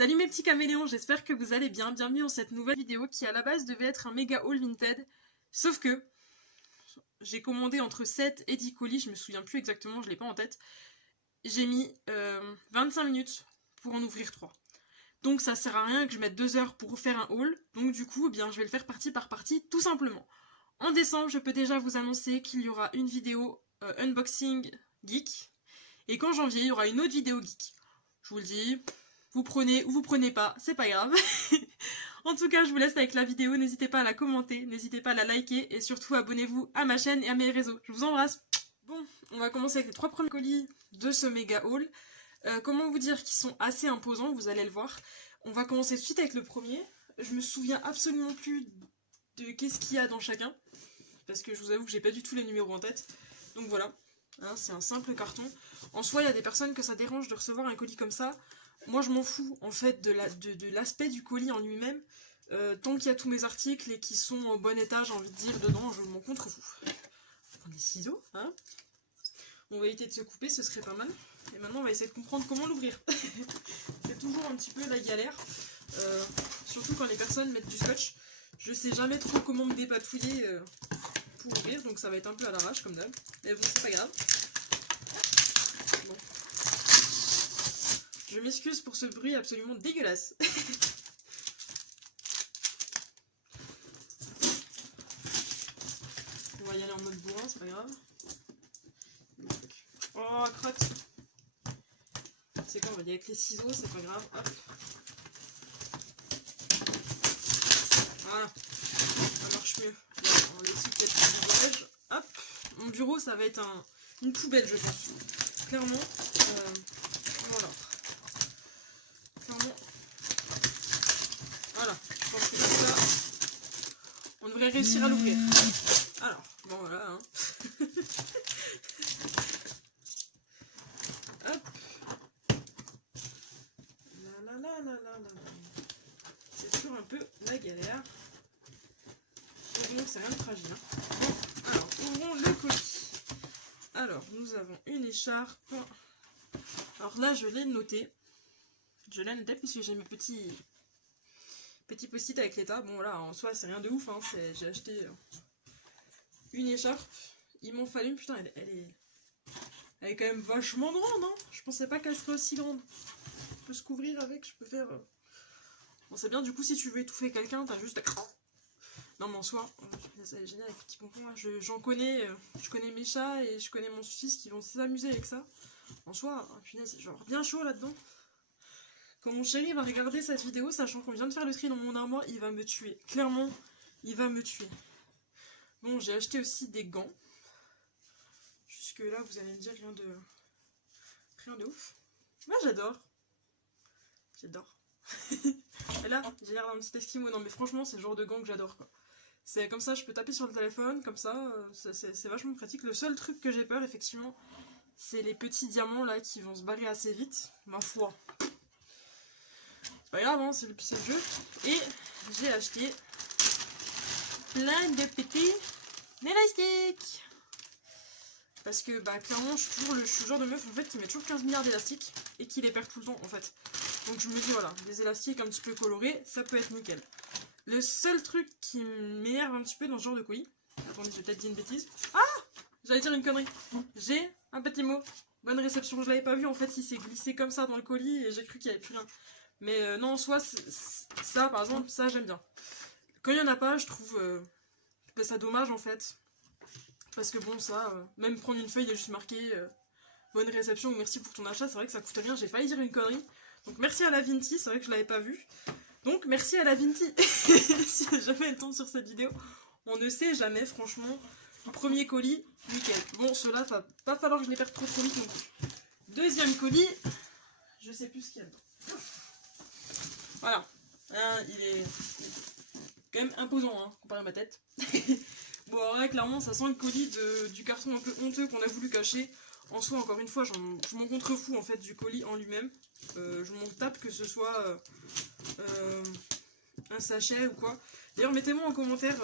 Salut mes petits caméléons, j'espère que vous allez bien. Bienvenue dans cette nouvelle vidéo qui à la base devait être un méga haul Vinted. Sauf que j'ai commandé entre 7 et 10 colis, je me souviens plus exactement, je l'ai pas en tête. J'ai mis 25 minutes pour en ouvrir 3. Donc ça sert à rien que je mette 2 heures pour faire un haul. Donc du coup, je vais le faire partie par partie, tout simplement. En décembre, je peux déjà vous annoncer qu'il y aura une vidéo unboxing geek. Et qu'en janvier, il y aura une autre vidéo geek. Je vous le dis, vous prenez ou vous prenez pas, c'est pas grave. En tout cas, je vous laisse avec la vidéo, n'hésitez pas à la commenter, n'hésitez pas à la liker et surtout abonnez-vous à ma chaîne et à mes réseaux. Je vous embrasse. Bon, on va commencer avec les 3 premiers colis de ce méga haul. Comment vous dire qu'ils sont assez imposants, vous allez le voir. On va commencer tout de suite avec le premier. Je me souviens absolument plus de qu'est-ce qu'il y a dans chacun. Parce que je vous avoue que j'ai pas du tout les numéros en tête. Donc voilà, hein, c'est un simple carton. En soi, il y a des personnes que ça dérange de recevoir un colis comme ça. Moi, je m'en fous, en fait, de l'aspect du colis en lui-même. Tant qu'il y a tous mes articles et qui sont en bon état, j'ai envie de dire, dedans, je m'en contrefous. On prend des ciseaux, hein. On va éviter de se couper, ce serait pas mal. Et maintenant, on va essayer de comprendre comment l'ouvrir. C'est toujours un petit peu la galère. Surtout quand les personnes mettent du scotch. Je sais jamais trop comment me dépatouiller pour ouvrir, donc ça va être un peu à l'arrache, comme d'hab. Mais bon, c'est pas grave. Bon. Je m'excuse pour ce bruit absolument dégueulasse. On va y aller en mode bourrin, c'est pas grave. Oh, crotte. C'est quoi, on va y aller avec les ciseaux, c'est pas grave. Hop. Voilà. Ça marche mieux. On laisse peut-être du bordage. Hop. Mon bureau, ça va être une poubelle, je pense. Clairement. Voilà. Clairement. Voilà. Je pense que ça, on devrait réussir à l'ouvrir. Alors, bon voilà. Hein. Hop. C'est toujours un peu la galère. Donc c'est rien de fragile. Hein. Bon, alors, ouvrons le colis. Alors, nous avons une écharpe. Alors là, je l'ai noté. Je l'ai noté puisque j'ai mes petits post-it avec l'état. Bon là, en soi, c'est rien de ouf. Hein. J'ai acheté une écharpe. Il m'en fallait une. Putain, elle est quand même vachement grande. Hein. Je pensais pas qu'elle serait aussi grande. Je peux se couvrir avec, je peux faire... Bon, c'est bien, du coup, si tu veux étouffer quelqu'un, t'as juste à... Non, mais en soi, c'est génial avec les petits pompons. Là. J'en connais, je connais mes chats et je connais mon fils qui vont s'amuser avec ça. En soi, punaise, c'est genre bien chaud là-dedans. Quand mon chéri va regarder cette vidéo, sachant qu'on vient de faire le tri dans mon armoire, il va me tuer. Clairement, il va me tuer. Bon, j'ai acheté aussi des gants. Jusque là, vous allez me dire rien de ouf. Moi, j'adore. J'adore. Et là, j'ai l'air d'un petit esquimau. Non, mais franchement, c'est le genre de gants que j'adore, quoi. C'est comme ça, je peux taper sur le téléphone, comme ça, c'est vachement pratique. Le seul truc que j'ai peur, effectivement, c'est les petits diamants, là, qui vont se barrer assez vite. Ma foi. C'est pas grave, hein, c'est le jeu. Et j'ai acheté plein de petits élastiques. Parce que, clairement, je suis le genre de meuf, en fait, qui met toujours 15 milliards d'élastiques et qui les perd tout le temps, en fait. Donc je me dis, voilà, des élastiques un petit peu colorés, ça peut être nickel. Le seul truc qui m'énerve un petit peu dans ce genre de colis... Attendez, j'ai peut-être dit une bêtise. Ah! J'allais dire une connerie. J'ai un petit mot. Bonne réception, je l'avais pas vu, en fait, il s'est glissé comme ça dans le colis et j'ai cru qu'il n'y avait plus rien. Mais non, en soi, ça, par exemple, ça, j'aime bien. Quand il n'y en a pas, je trouve ça dommage, en fait. Parce que bon, ça, même prendre une feuille et juste marquer bonne réception ou merci pour ton achat, c'est vrai que ça coûte rien, j'ai failli dire une connerie. Donc merci à la Vinti, c'est vrai que je l'avais pas vu. Donc merci à la Vinti, si jamais elle tombe sur cette vidéo. On ne sait jamais, franchement. Premier colis, nickel. Bon, ceux-là, va pas falloir que je les perde trop vite non plus. Deuxième colis, je sais plus ce qu'il y a dedans. Voilà. Hein, il est quand même imposant, hein, comparé à ma tête. Bon, alors là, clairement, ça sent le colis du carton un peu honteux qu'on a voulu cacher. En soi, encore une fois, je m'en contrefous en fait du colis en lui-même. Je m'en tape que ce soit un sachet ou quoi. D'ailleurs, mettez-moi en commentaire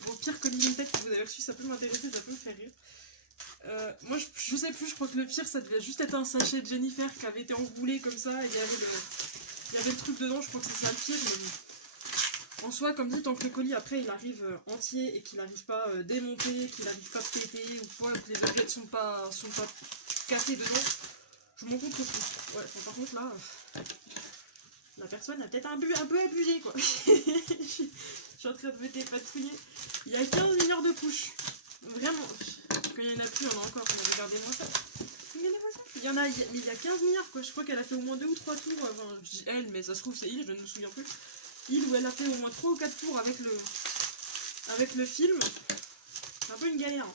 vos pires colis Vinted que vous avez reçus, ça peut m'intéresser, ça peut me faire rire. Moi, je sais plus, je crois que le pire, ça devait juste être un sachet de Jennifer qui avait été enroulé comme ça, et il y avait Il y avait le truc dedans, je crois que c'est ça le pire, mais bon. En soi, comme dit, tant que le colis après il arrive entier et qu'il n'arrive pas démonté, qu'il n'arrive pas pété ou quoi, que les objets sont pas cassés dedans, je m'en contrefous. Ouais, par contre là, la personne a peut-être un peu abusé quoi. Je suis en train de me dépatouiller. Il y a 15 milliards de couches. Vraiment. Quand il y en a plus, il y en a encore. On a regardé moins ça. Il y en a, il y a 15 milliards quoi. Je crois qu'elle a fait au moins 2 ou 3 tours. Enfin, je dis elle, mais ça se trouve c'est il, je ne me souviens plus. Il ou elle a fait au moins 3 ou 4 tours avec le film. C'est un peu une galère.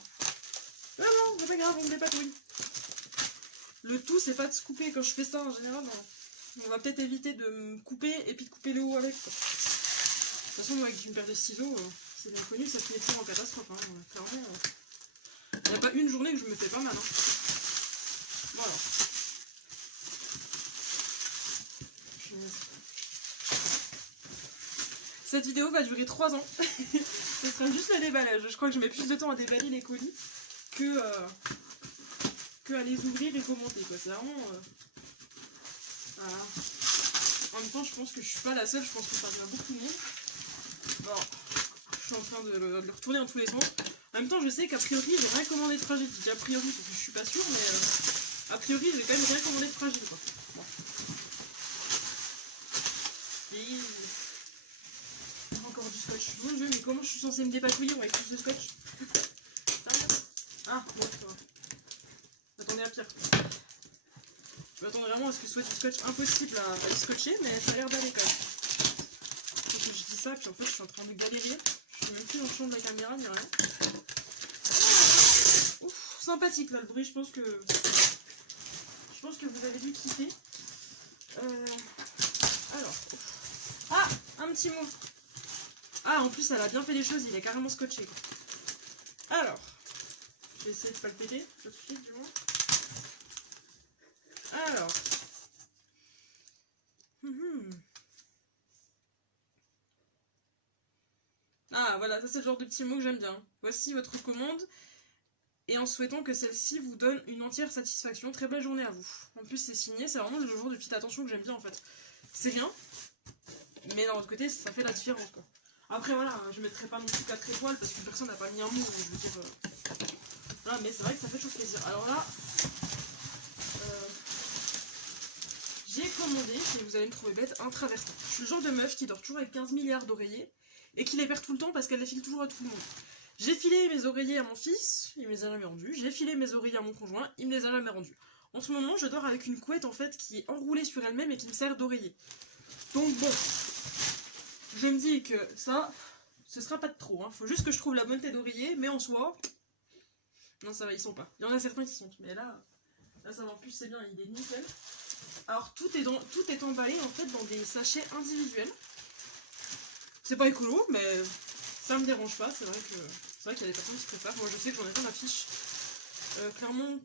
Mais non, c'est pas grave, on me dépatouille. Le tout, c'est pas de se couper quand je fais ça en général. On va peut-être éviter de me couper et puis de couper le haut avec. Quoi. De toute façon, moi, avec une paire de ciseaux, c'est bien connu, ça finit toujours en catastrophe. Hein. Clairement, il n'y a pas une journée que je me fais pas mal. Hein. Voilà. Cette vidéo va durer 3 ans. Ce sera juste le déballage. Je crois que je mets plus de temps à déballer les colis que à les ouvrir et commenter. C'est vraiment... Voilà. En même temps, je pense que je suis pas la seule. Je pense que ça arrive à beaucoup de monde. Bon, je suis en train de le retourner dans tous les sens. En même temps, je sais qu'a priori, j'ai rien commandé de fragile. Je dis a priori parce que je suis pas sûre, mais a priori, j'ai quand même rien commandé de fragile. Quoi. Bon. Et... Encore du scotch. Mon Dieu, mais comment je suis censée me dépatouiller avec tout ce scotch? Ah, bon, ça va. Attendez à pire. Je m'attends vraiment à ce que ce soit du scotch impossible à scotcher, mais ça a l'air d'aller quand même. Donc je dis ça, puis en fait je suis en train de galérer. Je suis même plus dans le champ de la caméra ni rien. Ouf, sympathique là le bruit, je pense que vous avez dû kiffer. Alors. Ah, un petit mot. Ah, en plus elle a bien fait les choses, il est carrément scotché. Quoi. Alors, je vais essayer de pas le péter tout de suite du moins. Alors. Ah voilà, ça c'est le genre de petit mot que j'aime bien. Voici votre commande. Et en souhaitant que celle-ci vous donne une entière satisfaction. Très belle journée à vous. En plus c'est signé, c'est vraiment le genre de petite attention que j'aime bien en fait. C'est rien. Mais d'un autre côté, ça fait la différence quoi. Après voilà, je mettrai pas non plus 4 étoiles parce que personne n'a pas mis un mot. Je veux dire. Voilà, mais c'est vrai que ça fait toujours plaisir. Alors là. J'ai commandé, et vous allez me trouver bête, un travertin. Je suis le genre de meuf qui dort toujours avec 15 milliards d'oreillers et qui les perd tout le temps parce qu'elle les file toujours à tout le monde. J'ai filé mes oreillers à mon fils, il me les a jamais rendus. J'ai filé mes oreillers à mon conjoint, il me les a jamais rendus. En ce moment, je dors avec une couette en fait qui est enroulée sur elle-même et qui me sert d'oreiller. Donc bon, je me dis que ça, ce sera pas de trop. Faut juste que je trouve la bonne tête d'oreiller, mais en soi, non ça va, ils sont pas. Il y en a certains qui sont, mais là ça va en plus c'est bien, il est nickel. Alors tout est emballé en fait dans des sachets individuels. C'est pas écolo, mais ça me dérange pas. C'est vrai qu'il y a des personnes qui préfèrent. Moi je sais que j'en ai pas d'affiche. Clairement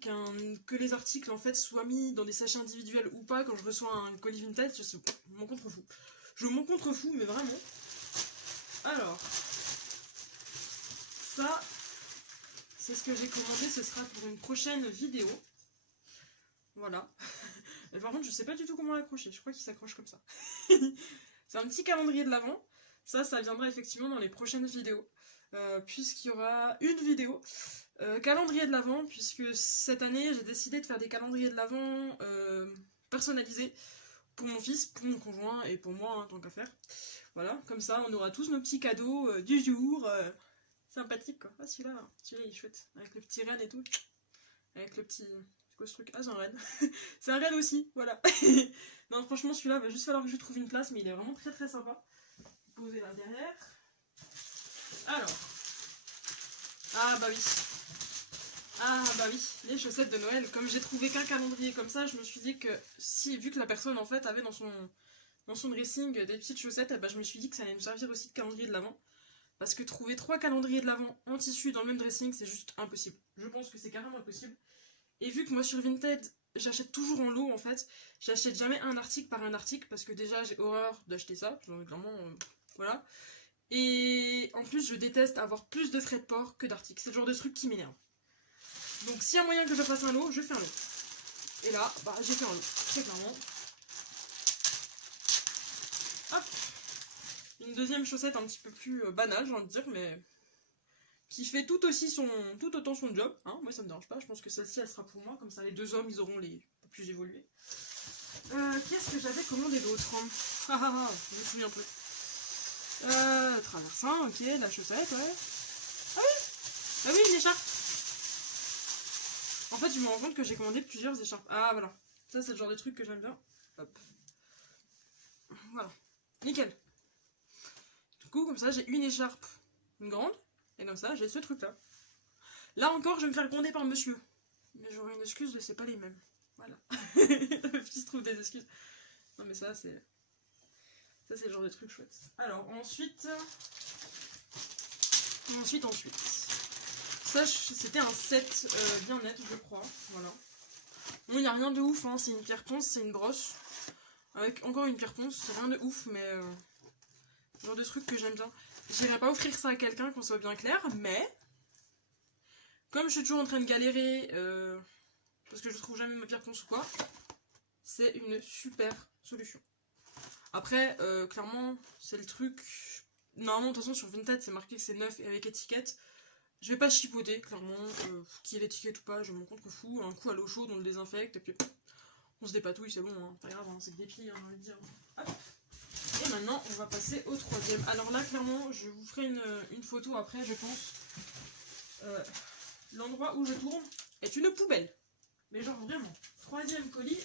que les articles en fait soient mis dans des sachets individuels ou pas quand je reçois un colis vintage, je m'en contrefous. Je m'en contrefous, mais vraiment. Alors, ça, c'est ce que j'ai commandé. Ce sera pour une prochaine vidéo. Voilà. Et par contre, je sais pas du tout comment l'accrocher. Je crois qu'il s'accroche comme ça. C'est un petit calendrier de l'Avent. Ça viendra effectivement dans les prochaines vidéos. Puisqu'il y aura une vidéo calendrier de l'Avent. Puisque cette année, j'ai décidé de faire des calendriers de l'Avent personnalisés pour mon fils, pour mon conjoint et pour moi, hein, tant qu'à faire. Voilà, comme ça, on aura tous nos petits cadeaux du jour. Sympathique quoi. Ah, celui-là il est chouette. Avec le petit renne et tout. Avec le petit... Quoi ce truc? Ah, c'est un renne. C'est un renne aussi, voilà. Non, franchement, celui-là, va juste falloir que je trouve une place, mais il est vraiment très très sympa. Posé là derrière. Alors. Ah bah oui. Ah bah oui, les chaussettes de Noël. Comme j'ai trouvé qu'un calendrier comme ça, je me suis dit que si, vu que la personne en fait avait dans son dressing des petites chaussettes, bah, je me suis dit que ça allait me servir aussi de calendrier de l'Avent. Parce que trouver 3 calendriers de l'Avent en tissu dans le même dressing, c'est juste impossible. Je pense que c'est carrément impossible. Et vu que moi sur Vinted, j'achète toujours en lot en fait, j'achète jamais un article par un article parce que déjà j'ai horreur d'acheter ça, clairement, voilà. Et en plus je déteste avoir plus de frais de port que d'articles, c'est le genre de truc qui m'énerve. Donc s'il y a moyen que je fasse un lot, je fais un lot. Et là, bah j'ai fait un lot, très clairement. deuxième chaussette un petit peu plus banale, j'ai envie de dire, mais qui fait tout autant son job. Hein. Moi, ça me dérange pas. Je pense que celle-ci, elle sera pour moi. Comme ça, les deux hommes, ils auront les plus évolués. Qu'est-ce que j'avais commandé d'autre? Je me souviens plus. Traversin, ok, la chaussette, ouais. Ah oui! Ah oui, une écharpe! En fait, je me rends compte que j'ai commandé plusieurs écharpes. Ah, voilà. Ça, c'est le genre de truc que j'aime bien. Hop. Voilà. Nickel. Du coup, comme ça, j'ai une écharpe, une grande, et comme ça, j'ai ce truc-là. Là encore, je vais me faire gronder par monsieur. Mais j'aurai une excuse de c'est pas les mêmes. Voilà. Le fils trouve des excuses. Non, mais ça, c'est... Ça, c'est le genre de truc chouette. Alors, ensuite... Ça, c'était un set bien net, je crois. Voilà. Bon, il n'y a rien de ouf, hein. C'est une pierre ponce, c'est une brosse. Avec encore une pierre ponce, c'est rien de ouf, mais... genre de truc que j'aime bien. J'irai pas offrir ça à quelqu'un, qu'on soit bien clair, mais... Comme je suis toujours en train de galérer, parce que je trouve jamais ma pierre ponce ou quoi, c'est une super solution. Après, clairement, c'est le truc... Normalement, de toute façon, sur Vinted, c'est marqué que c'est neuf et avec étiquette. Je vais pas chipoter, clairement, qui est l'étiquette ou pas, je m'en contrefous. Un coup à l'eau chaude, on le désinfecte, et puis on se dépatouille, c'est bon, hein, pas grave, hein, c'est que des pieds, hein, on va dire. Hop. Et maintenant, on va passer au troisième. Alors là, clairement, je vous ferai une photo après, je pense. L'endroit où je tourne est une poubelle. Mais genre vraiment. Troisième colis,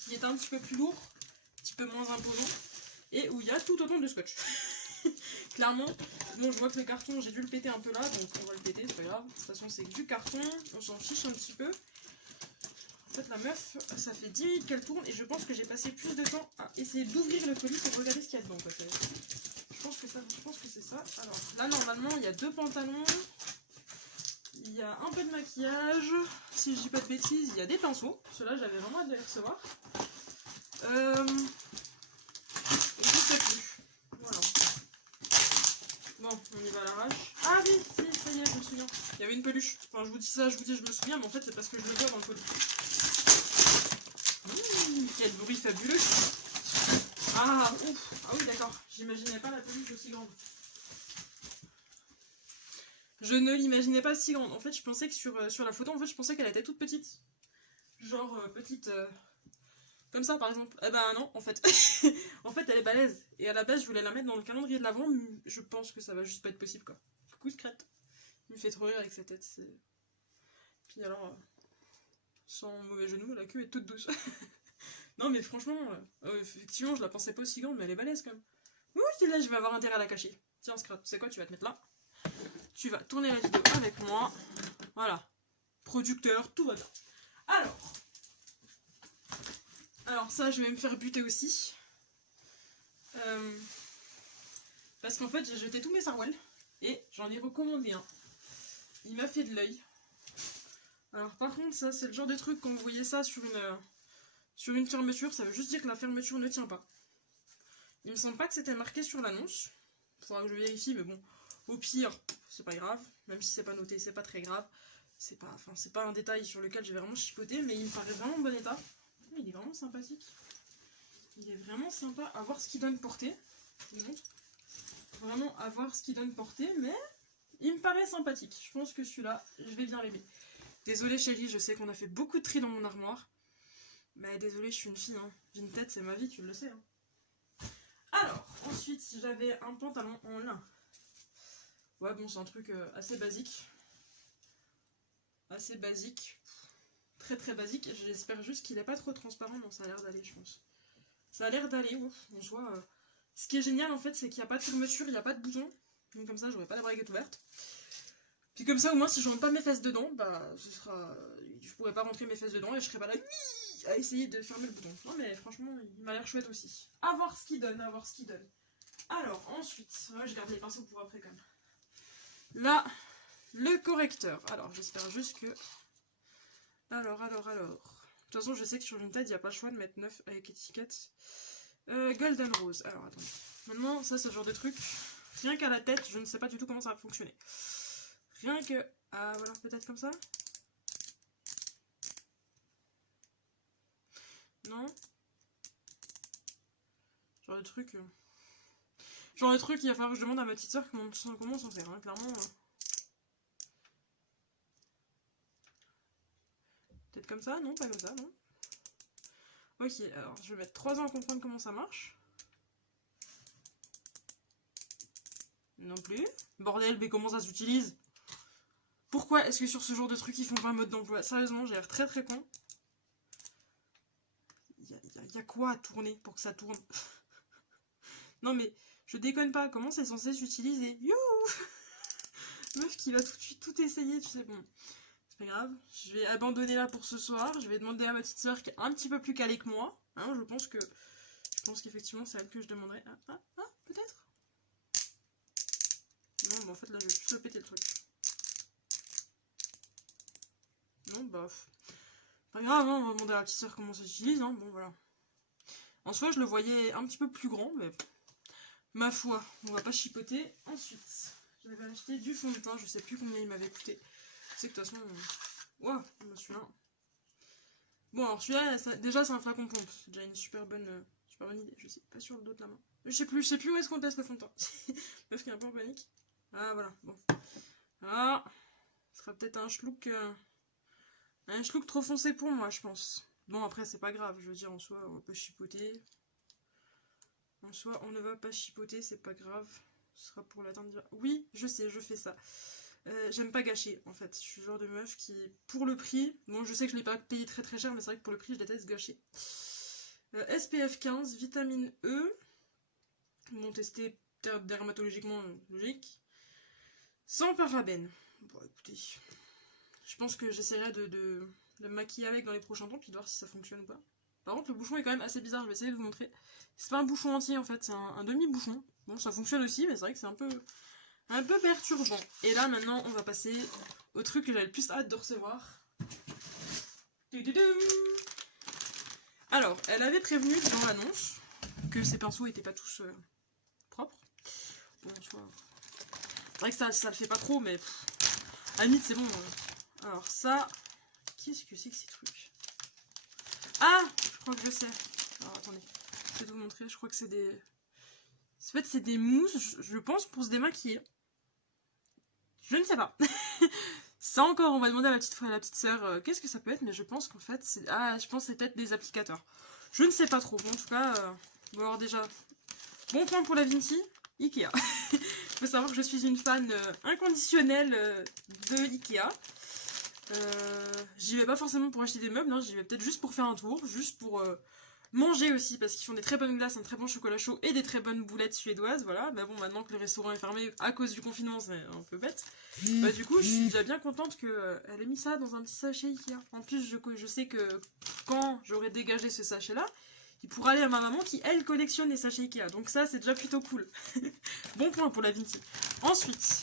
qui est un petit peu plus lourd, un petit peu moins imposant, et où il y a tout autant de scotch. Clairement, bon, je vois que le carton, j'ai dû le péter un peu là, donc on va le péter, c'est pas grave. De toute façon, c'est que du carton, on s'en fiche un petit peu. En fait, la meuf, ça fait 10 minutes qu'elle tourne, et je pense que j'ai passé plus de temps à essayer d'ouvrir le colis pour regarder ce qu'il y a dedans. Quoi. Je pense que c'est ça. Alors, là, normalement, il y a 2 pantalons, il y a un peu de maquillage, si je dis pas de bêtises, il y a des pinceaux. Ceux-là, j'avais vraiment hâte de les recevoir. Je sais plus. Voilà. Bon, on y va à l'arrache. Ah oui, si, ça y est, je me souviens. Il y avait une peluche. Enfin, je vous dis ça, je me souviens, mais en fait, c'est parce que je le vois dans le colis. Quel bruit fabuleux. Ah, ouf. Ah oui, d'accord. J'imaginais pas la peluche aussi grande. Je ne l'imaginais pas si grande. En fait, je pensais que sur la photo, en fait, je pensais qu'elle était toute petite. Genre, petite... Comme ça, par exemple. Eh ben non, en fait. En fait, elle est balèze. Et à la base, je voulais la mettre dans le calendrier de l'avant, mais je pense que ça va juste pas être possible, quoi. Coucou, Scrète. Il me fait trop rire avec sa tête. Puis alors, sans mauvais jeu de mots, la queue est toute douce. Non, mais franchement, effectivement, je la pensais pas aussi grande, mais elle est balèze, quand même. Oui, celle-là, je vais avoir intérêt à la cacher. Tiens, Scrète, c'est quoi, tu vas te mettre là. Tu vas tourner la vidéo avec moi. Voilà. Producteur, tout va bien. Alors ça, je vais me faire buter aussi. Parce qu'en fait, j'ai jeté tous mes sarouels. Et j'en ai recommandé un. Il m'a fait de l'œil. Alors par contre, ça, c'est le genre de truc, quand vous voyez ça sur une fermeture, ça veut juste dire que la fermeture ne tient pas. Il me semble pas que c'était marqué sur l'annonce. Faudra que je vérifie, mais bon. Au pire, c'est pas grave. Même si c'est pas noté, c'est pas très grave. C'est pas un détail sur lequel je vais vraiment chipoter, mais il me paraît vraiment en bon état. Il est vraiment sympathique. Il est vraiment sympa à voir ce qu'il donne portée. Vraiment à voir ce qu'il donne portée, mais il me paraît sympathique. Je pense que celui-là, je vais bien l'aimer. Désolée chérie, je sais qu'on a fait beaucoup de tri dans mon armoire. Mais désolée, je suis une fille. Hein. Vinted, c'est ma vie, tu le sais. Hein. Alors, ensuite, j'avais un pantalon en lin. Ouais, bon, c'est un truc assez basique. Assez basique. Très très basique. J'espère juste qu'il n'est pas trop transparent. Non, ça a l'air d'aller, je pense. Ça a l'air d'aller, ouf. En soi, ce qui est génial, en fait, c'est qu'il n'y a pas de fermeture, il n'y a pas de bouton. Donc comme ça, j'aurai pas la braguette ouverte. Puis comme ça, au moins, si je rentre pas mes fesses dedans, bah, ce sera... Je pourrais pas rentrer mes fesses dedans et je serai pas là à essayer de fermer le bouton. Non, mais franchement, il m'a l'air chouette aussi. À voir ce qu'il donne, à voir ce qu'il donne. Alors, ensuite... Ouais, je garde les pinceaux pour après, quand même. Là, le correcteur. Alors, j'espère juste que... Alors. De toute façon, je sais que sur Vinted, il n'y a pas le choix de mettre 9 avec étiquette. Golden Rose. Alors, attendez. Maintenant, ça, c'est le genre de truc. Rien qu'à la tête, je ne sais pas du tout comment ça va fonctionner. Rien que... Ah, voilà, peut-être comme ça. Non. Genre de truc... Genre le truc, il va falloir que je demande à ma petite soeur comment on s'en sert, hein, clairement. Peut-être comme ça? Non, pas comme ça, non. Ok, alors je vais mettre 3 ans à comprendre comment ça marche. Non plus. Bordel, mais comment ça s'utilise? Pourquoi est-ce que sur ce genre de truc ils font pas un mode d'emploi? Sérieusement, j'ai l'air très très con. Y a quoi à tourner pour que ça tourne? Non mais, je déconne pas, comment c'est censé s'utiliser? Youhou! Meuf qui va tout de suite tout essayer, tu sais, bon. C'est pas grave, je vais abandonner là pour ce soir, je vais demander à ma petite soeur qui est un petit peu plus calée que moi. Hein, je pense qu'effectivement c'est à elle que je demanderai. Peut-être? Non, bah en fait là je vais juste le péter le truc. Non, bah... Pas grave, hein, on va demander à la petite soeur comment ça s'utilise, hein, bon voilà. En soi je le voyais un petit peu plus grand, mais... Ma foi, on va pas chipoter. Ensuite, j'avais acheté du fond de teint, je sais plus combien il m'avait coûté. C'est que de toute façon... Ouah, celui-là... Bon alors celui-là, déjà c'est un flacon pompe, c'est déjà une super bonne idée, je sais pas sur le dos de la main. Je sais plus où est-ce qu'on teste le fond de teint. Meuf qui est un peu en panique. Ah voilà, bon. Ah, ce sera peut-être un schlook trop foncé pour moi, je pense. Bon après c'est pas grave, je veux dire en soi on peut chipoter. En soi on ne va pas chipoter, c'est pas grave. Ce sera pour la teinte. Oui, je sais, je fais ça. J'aime pas gâcher en fait, je suis le genre de meuf qui, pour le prix, bon je sais que je l'ai pas payé très très cher, mais c'est vrai que pour le prix je déteste gâcher. SPF 15, vitamine E, bon testé dermatologiquement logique, sans parabènes. Bon écoutez, je pense que j'essaierai de me maquiller avec dans les prochains temps, puis de voir si ça fonctionne ou pas. Par contre le bouchon est quand même assez bizarre, je vais essayer de vous montrer. C'est pas un bouchon entier en fait, c'est un demi-bouchon. Bon ça fonctionne aussi, mais c'est vrai que c'est un peu perturbant. Et là maintenant on va passer au truc que j'avais le plus hâte de recevoir. Alors, elle avait prévenu dans l'annonce que ses pinceaux étaient pas tous propres. Bon, soit... C'est vrai que ça le fait pas trop, mais à la limite c'est bon. Alors ça, qu'est-ce que c'est que ces trucs? Ah, je crois que je sais. Alors attendez, je vais vous montrer. Je crois que c'est des... En fait, c'est des mousses, je pense, pour se démaquiller. Je ne sais pas. Ça encore, on va demander à la petite sœur qu'est-ce que ça peut être, mais je pense qu'en fait, c'est... Ah, je pense que c'est peut-être des applicateurs. Je ne sais pas trop. Bon, en tout cas, on va voir déjà. Bon point pour la Vinci, Ikea. Il faut savoir que je suis une fan inconditionnelle de Ikea. J'y vais pas forcément pour acheter des meubles, non, j'y vais peut-être juste pour faire un tour, juste pour manger aussi, parce qu'ils font des très bonnes glaces, un très bon chocolat chaud et des très bonnes boulettes suédoises, voilà. Mais bon, maintenant que le restaurant est fermé à cause du confinement, c'est un peu bête. Bah du coup, je suis déjà bien contente qu'elle ait mis ça dans un petit sachet Ikea. En plus, je sais que quand j'aurai dégagé ce sachet-là, il pourra aller à ma maman qui, elle, collectionne les sachets Ikea. Donc ça, c'est déjà plutôt cool. Bon point pour la Vinci. Ensuite,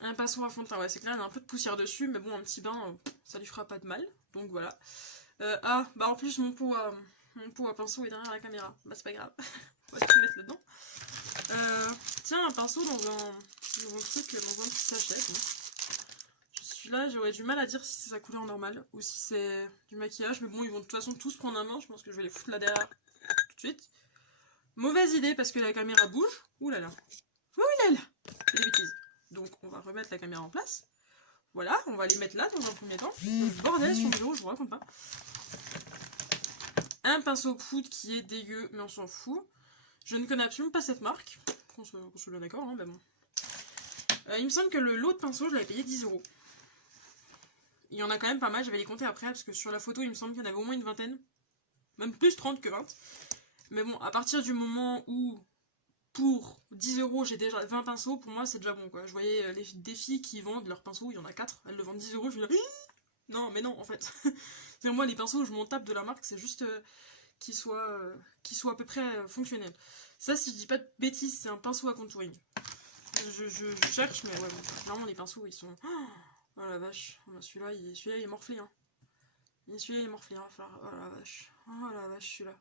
un pinceau à fond de teint. Ouais, c'est clair, il y a un peu de poussière dessus, mais bon, un petit bain, ça lui fera pas de mal. Donc voilà. Bah en plus, mon pot à pinceau est derrière la caméra. Bah c'est pas grave. On va tout mettre là-dedans. Tiens, un pinceau dans un truc, dans un petit sachet. Bon. Celui-là, j'aurais du mal à dire si c'est sa couleur normale ou si c'est du maquillage. Mais bon, ils vont de toute façon tous prendre la main. Je pense que je vais les foutre là derrière tout de suite. Mauvaise idée parce que la caméra bouge. Ouh là là. Ouh là là. C'est des bêtises. Donc on va remettre la caméra en place. Voilà, on va les mettre là dans un premier temps. Donc bordel sur le bureau, je vous raconte pas. Un pinceau poudre qui est dégueu, mais on s'en fout. Je ne connais absolument pas cette marque. Qu'on soit bien d'accord, hein, mais bon. Il me semble que le lot de pinceaux, je l'avais payé 10 €. Il y en a quand même pas mal, je vais les compter après, parce que sur la photo, il me semble qu'il y en avait au moins une vingtaine. Même plus 30 que 20. Mais bon, à partir du moment où, pour 10 € j'ai déjà 20 pinceaux, pour moi c'est déjà bon quoi. Je voyais des filles qui vendent leurs pinceaux, il y en a 4, elles le vendent 10 €, je me dis non mais non en fait. Moi les pinceaux, je m'en tape de la marque, c'est juste qu'ils soient à peu près fonctionnels. Ça, si je dis pas de bêtises, c'est un pinceau à contouring. Je cherche, mais ouais, bon, vraiment les pinceaux ils sont... Oh la vache, celui-là il est morflé hein. Celui-là il est morflé, hein. Oh la vache, celui-là.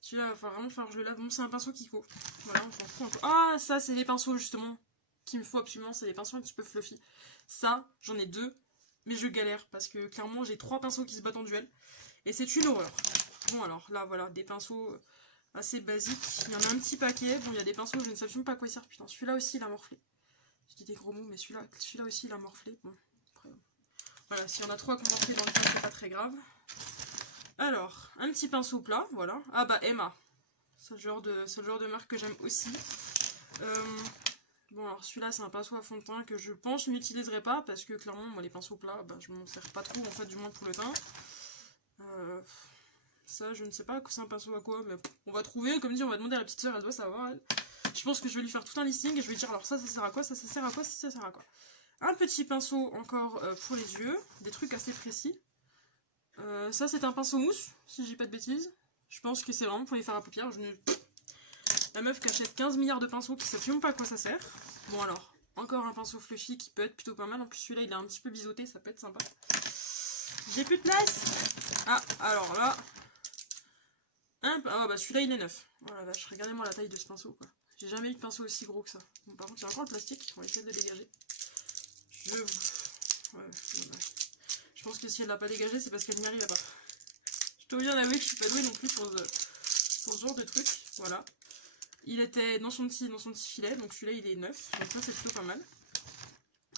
Celui-là, il va vraiment falloir que je le lave. Bon, c'est un pinceau Kiko. Voilà, on s'en fout un peu. Ah, ça, c'est les pinceaux, justement, qu'il me faut absolument. C'est les pinceaux un petit peu fluffy. Ça, j'en ai 2, mais je galère parce que, clairement, j'ai 3 pinceaux qui se battent en duel. Et c'est une horreur. Bon, alors, là, voilà, des pinceaux assez basique. Il y en a un petit paquet. Bon, il y a des pinceaux, je ne sais absolument pas à quoi ils servent. Putain, celui-là aussi, il a morflé. Je dis des gros mots, mais celui-là aussi, il a morflé. Bon, après, voilà, s'il y en a 3 qui ont morflé dans le tas, c'est pas très grave. Alors, un petit pinceau plat, voilà. Ah bah, Emma. C'est le genre de marque que j'aime aussi. Bon, alors celui-là, c'est un pinceau à fond de teint que je pense je n'utiliserai pas, parce que clairement, moi, les pinceaux plats, bah, je m'en sers pas trop, en fait, du moins pour le teint. Ça, je ne sais pas que c'est un pinceau à quoi, mais on va trouver. Comme dit, on va demander à la petite soeur, elle doit savoir, elle. Je pense que je vais lui faire tout un listing et je vais lui dire, alors ça sert à quoi, ça sert à quoi, ça sert à quoi. Un petit pinceau encore pour les yeux, des trucs assez précis. Ça, c'est un pinceau mousse, si je dis pas de bêtises. Je pense que c'est vraiment pour les faire à paupières. La meuf qui achète 15 milliards de pinceaux qui sait même pas à quoi ça sert. Bon alors, encore un pinceau fluffy qui peut être plutôt pas mal. En plus celui-là il est un petit peu biseauté, ça peut être sympa. J'ai plus de place. Ah, alors là. Ah bah celui-là il est neuf. Oh la vache, regardez-moi la taille de ce pinceau quoi. J'ai jamais eu de pinceau aussi gros que ça. Bon, par contre il y a encore le plastique, on va essayer de le dégager. Ouais, je pense que si elle l'a pas dégagé c'est parce qu'elle n'y arrivait pas. Je dois bien avouer que je suis pas douée non plus pour ce genre de truc. Voilà. Il était dans son petit filet, donc celui-là il est neuf, donc ça c'est plutôt pas mal.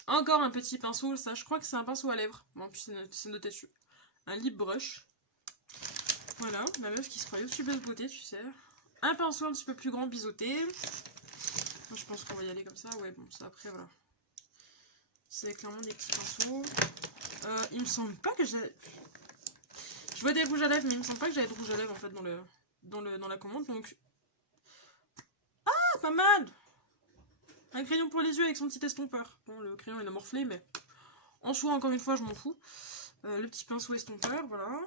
Encore un petit pinceau, ça je crois que c'est un pinceau à lèvres, bon puis c'est noté dessus. Un lip brush. Voilà, la meuf qui se croit youtubeuse beauté, tu sais. Un pinceau un petit peu plus grand, biseauté. Moi je pense qu'on va y aller comme ça, ouais bon ça après voilà. C'est clairement des petits pinceaux. Il me semble pas que j'ai... Je vois des rouges à lèvres, mais il me semble pas que j'avais de rouge à lèvres en fait dans la commande, donc... Ah, pas mal! Un crayon pour les yeux avec son petit estompeur. Bon, le crayon il a morflé, mais en soi, encore une fois, je m'en fous. Le petit pinceau estompeur, voilà.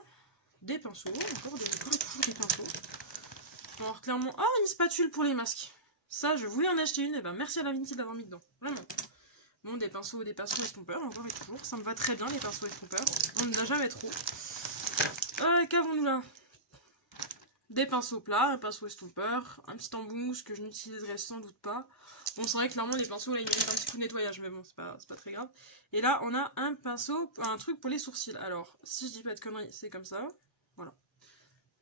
Des pinceaux, encore toujours des pinceaux. Bon, alors clairement, ah, une spatule pour les masques. Ça, je voulais en acheter une, et ben merci à la Vinci d'avoir mis dedans. Vraiment. Bon, des pinceaux estompeurs, encore et toujours. Ça me va très bien, les pinceaux estompeurs. On ne l'a jamais trop. Qu'avons-nous là? Des pinceaux plats, un pinceau estompeur, un petit embout mousse que je n'utiliserai sans doute pas. Bon, c'est vrai que clairement les pinceaux là ils méritent un petit coup de nettoyage, mais bon, c'est pas très grave. Et là, on a un pinceau, un truc pour les sourcils. Alors, si je dis pas de conneries, c'est comme ça. Voilà.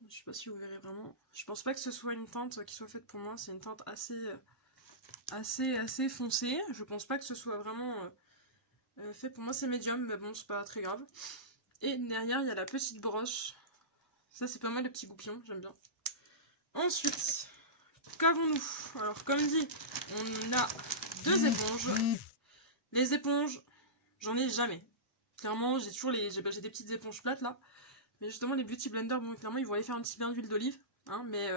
Je sais pas si vous verrez vraiment. Je pense pas que ce soit une teinte qui soit faite pour moi. C'est une teinte assez foncée. Je pense pas que ce soit vraiment fait pour moi. C'est médium, mais bon, c'est pas très grave. Et derrière, il y a la petite brosse. Ça, c'est pas mal, le petit goupillon, j'aime bien. Ensuite, qu'avons-nous? Alors, comme dit, on a 2 éponges. Les éponges, j'en ai jamais. Clairement, j'ai toujours j'ai des petites éponges plates, là. Mais justement, les Beauty Blender, bon, clairement, ils vont aller faire un petit bain d'huile d'olive. Hein, mais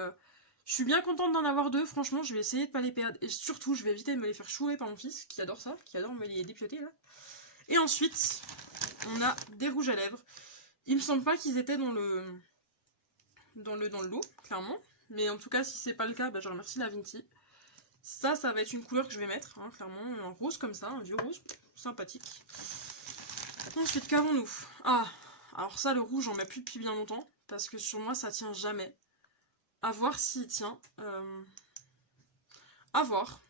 je suis bien contente d'en avoir 2. Franchement, je vais essayer de pas les perdre. Et surtout, je vais éviter de me les faire chouer par mon fils, qui adore ça, qui adore me les dépioter, là. Et ensuite, on a des rouges à lèvres. Il me semble pas qu'ils étaient dans le lot, clairement. Mais en tout cas, si c'est pas le cas, bah, je remercie la Vinci. Ça va être une couleur que je vais mettre, hein, clairement. Un rose comme ça, un vieux rose, sympathique. Ensuite, qu'avons-nous? Ah, alors ça, le rouge, j'en mets plus depuis bien longtemps. Parce que sur moi, ça tient jamais. À voir s'il tient. À voir.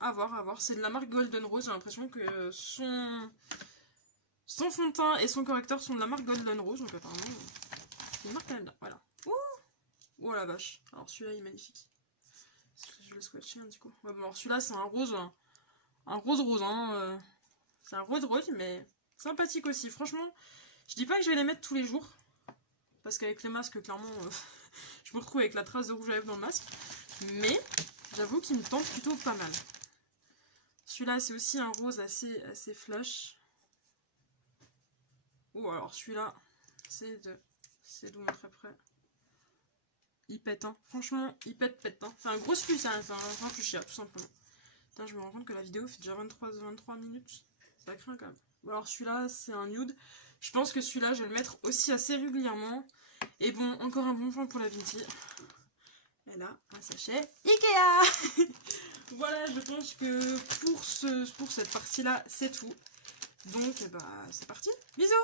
À voir. C'est de la marque Golden Rose. J'ai l'impression que son fond de teint et son correcteur sont de la marque Golden Rose. Donc apparemment, c'est une marque quand même bien. Voilà. Oh la vache. Alors celui-là il est magnifique. Je vais le swatcher un petit coup. Ouais, bon, alors celui-là c'est un rose. Un rose hein. C'est un rose mais sympathique aussi. Franchement, je dis pas que je vais les mettre tous les jours. Parce qu'avec les masques, clairement, je me retrouve avec la trace de rouge à lèvres dans le masque. Mais j'avoue qu'il me tente plutôt pas mal. Celui-là c'est aussi un rose assez flush. Oh alors celui-là, c'est d'où montrer près. Il pète, hein. Franchement, il pète, hein. C'est un gros fuchsia, c'est un fuchsia, tout simplement. Putain, je me rends compte que la vidéo fait déjà 23 minutes. Ça craint quand même. Bon, alors celui-là, c'est un nude. Je pense que celui-là, je vais le mettre aussi assez régulièrement. Et bon, encore un bon point pour la Vinci. Et là, un sachet Ikea. Voilà, je pense que pour cette partie-là, c'est tout. Donc, bah, c'est parti. Bisous.